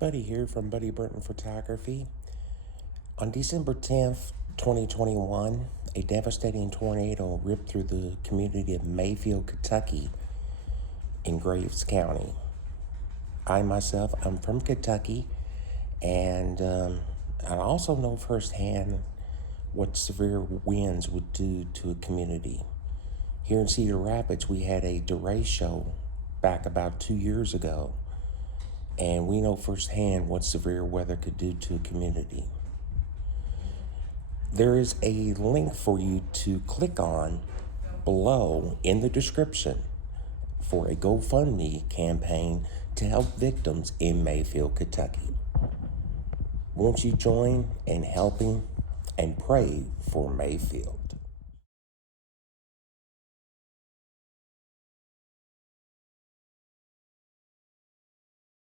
Buddy here from Buddy Burton Photography. On December 10th, 2021, a devastating tornado ripped through the community of Mayfield, Kentucky in Graves County. I myself, I'm from Kentucky, and I also know firsthand what severe winds would do to a community. Here in Cedar Rapids, we had a derecho back about 2 years ago, and we know firsthand what severe weather could do to a community. There is a link for you to click on below in the description for a GoFundMe campaign to help victims in Mayfield, Kentucky. Won't you join in helping and pray for Mayfield?